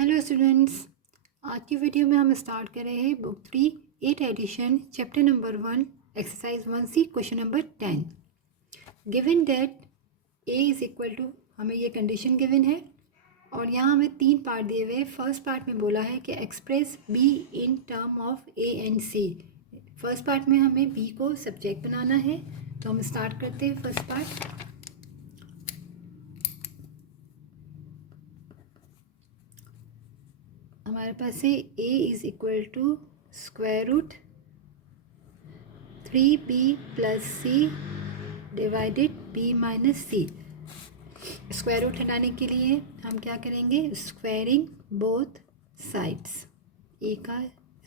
Hello students, आज की video में हम स्टार्ट कर रहे हैं book 3 8 edition chapter number 1 exercise 1C question number 10। Given that A is equal to, हमें ये कंडीशन गिवन है और यहाँ हमें 3 पार्ट दिए हुए हैं। फर्स्ट पार्ट में बोला है कि express B in term of A and C. First part में हमें बी को सब्जेक्ट बनाना है, तो हम स्टार्ट करते हैं फर्स्ट पार्ट। हमारे पास है a is equal to square root 3b plus C divided b minus C. Square root हटाने के लिए हम क्या करेंगे, स्क्वायरिंग बोथ साइड्स। a का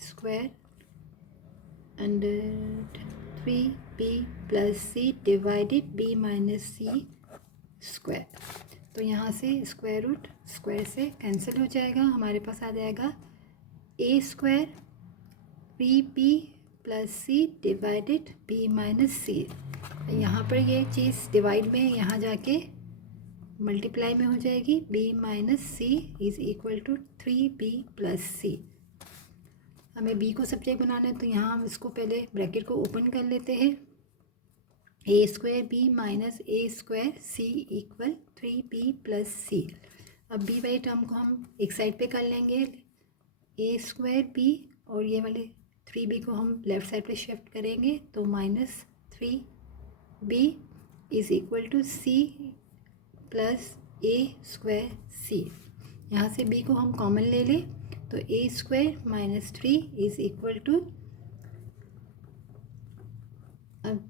square under 3b plus C divided b minus C square. तो यहाँ से स्क्वायर रूट स्क्वायर से कैंसिल हो जाएगा, हमारे पास आ जाएगा A square 3b plus C divided b minus C. यहाँ पर ये चीज़ डिवाइड में यहाँ जाके मल्टीप्लाई में हो जाएगी, b minus C is equal to 3b plus C. हमें b को सब्जेक्ट बनाना है, तो यहाँ हम इसको पहले ब्रैकेट को ओपन कर लेते हैं। ए स्क्वायर बी माइनस ए स्क्वायर सी इक्वल 3b प्लस सी। अब बी वाली टर्म को हम एक साइड पे कर लेंगे, ए स्क्वायर बी, और ये वाले 3b को हम लेफ़्ट साइड पे शिफ्ट करेंगे, तो minus 3b is equal to C plus A square C. यहाँ से b को हम कॉमन ले लें, तो A square minus 3 is equal to, अब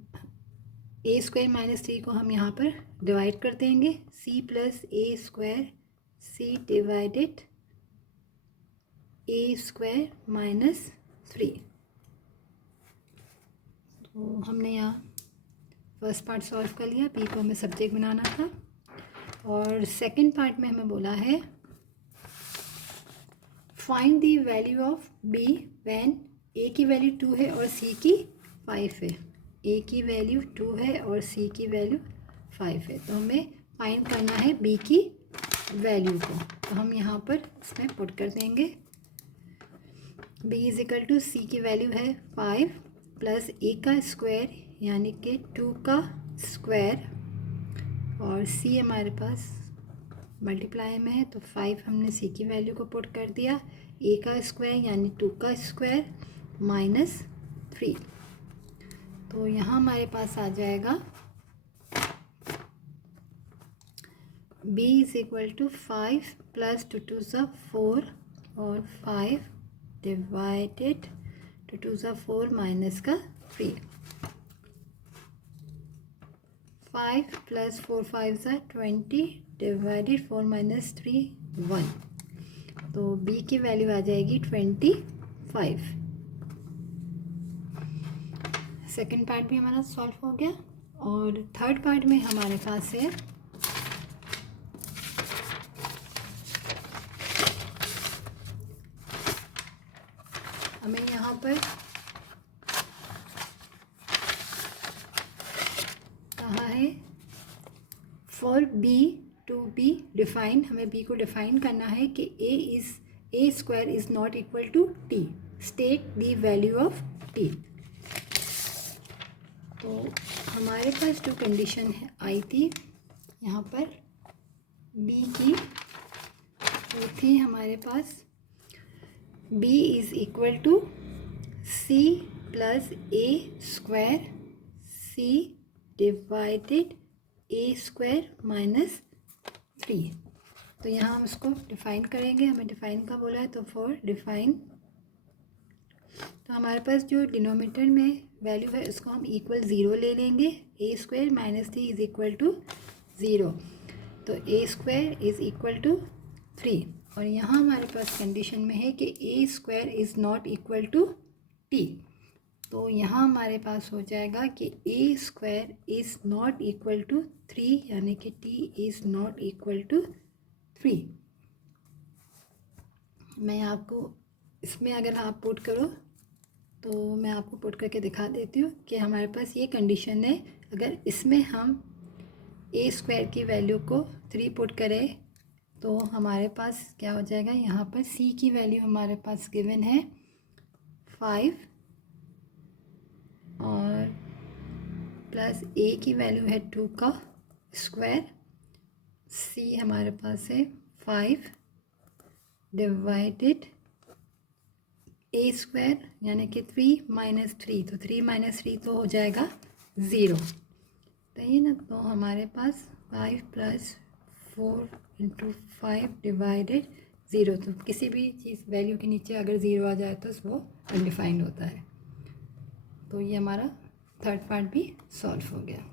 ए स्क्वायर माइनस 3 को हम यहाँ पर डिवाइड कर देंगे, सी plus A square c divided a square minus 3। तो हमने यहाँ फर्स्ट पार्ट सॉल्व कर लिया, बी को हमें सब्जेक्ट बनाना था। और सेकंड पार्ट में हमें बोला है find the value of B when A की वैल्यू 2 है और सी की 5 है। ए की वैल्यू 2 है और सी की वैल्यू 5 है, तो हमें फाइंड करना है बी की वैल्यू को। तो हम यहाँ पर इसमें पुट कर देंगे, b इज इक्वल टू सी की वैल्यू है 5 प्लस ए का स्क्वायर यानी कि 2 का स्क्वायर, और c हमारे पास मल्टीप्लाई में है, तो 5 हमने c की वैल्यू को पुट कर दिया, a का स्क्वायर यानी 2 का स्क्वायर माइनस 3। तो यहाँ हमारे पास आ जाएगा b is equal to 5 plus 2 2 सा 4 और 5 डिवाइडेड 2 2 सा 4 माइनस का 3। 5 प्लस 4 5 सा 20 डिवाइडेड 4 माइनस 3 1। तो b की वैल्यू आ जाएगी 25। सेकेंड पार्ट भी हमारा सॉल्व हो गया। और थर्ड पार्ट में हमारे पास है हमें यहाँ पर कहा है for B to be define, हमें बी को डिफाइन करना है कि A square is not equal to T, state the value of T. तो हमारे पास जो कंडीशन है आई थी यहाँ पर बी की, वो थी हमारे पास b is equal to C plus A square c divided a square minus 3। तो यहाँ हम इसको डिफ़ाइन करेंगे, हमें डिफ़ाइन का बोला है, तो फॉर डिफ़ाइन, तो हमारे पास जो डिनोमिनेटर में वैल्यू है उसको हम इक्वल 0 ले लेंगे, A square minus 3 is equal to 0, तो A square is equal to 3। और यहाँ हमारे पास कंडीशन में है कि A square is not equal to T, तो यहाँ हमारे पास हो जाएगा कि A square is not equal to 3 यानी कि T is not equal to 3। मैं आपको इसमें अगर आप पुट करो तो मैं आपको पुट करके दिखा देती हूँ कि हमारे पास ये कंडीशन है, अगर इसमें हम ए स्क्वायर की वैल्यू को 3 पुट करें तो हमारे पास क्या हो जाएगा, यहाँ पर c की वैल्यू हमारे पास गिवन है 5 और प्लस a की वैल्यू है 2 का स्क्वायर, c हमारे पास है 5 डिवाइडेड a स्क्वायर यानी कि 3 माइनस 3, तो 3 माइनस 3 तो हो जाएगा 0, सही है ना। तो हमारे पास 5 प्लस 4 इंटू 5 डिवाइडेड 0, तो किसी भी चीज़ वैल्यू के नीचे अगर 0 आ जाए तो वो अनडिफाइंड होता है। तो ये हमारा थर्ड पार्ट भी सॉल्व हो गया।